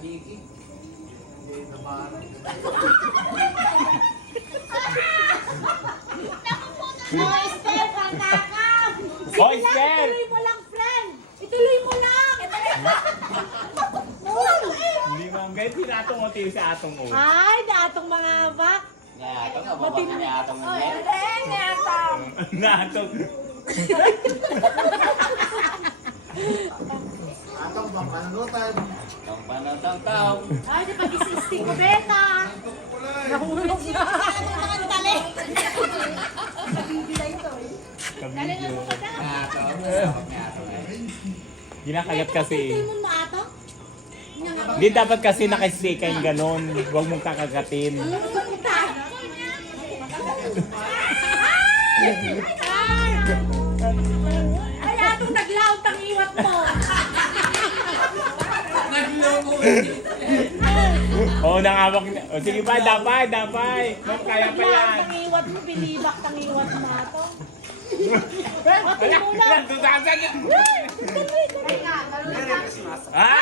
Diki. Oh, Esther, pangkakam! Oh, Esther! Ituloy mo lang, friend! Ituloy mo lang! Hindi ma'am, kahit tinatong mo tayo sa atong mo. Ay, naatong mga bak! Natong ka, babak na natong Oy, yan. natong! Natong. Atong bang panunutan. Tong panatang tao. Ay, di pag-isisting ko, Beta! Nahulog na! Kabidyo. Natong. Babak na natong. Ginakagat kasi. Tilmon mo ato? Hindi dapat kasi nakasikain ganon. Huwag mong kakagatin. Ay, atong naglaot ang iwat mo! Oo, nangawak na. O sige pa, dapay. Ma'am, kaya pa yan. Naglaot ang iwat mo, binibak ang iwat mo ato. Wala, tusasan niya. Ah!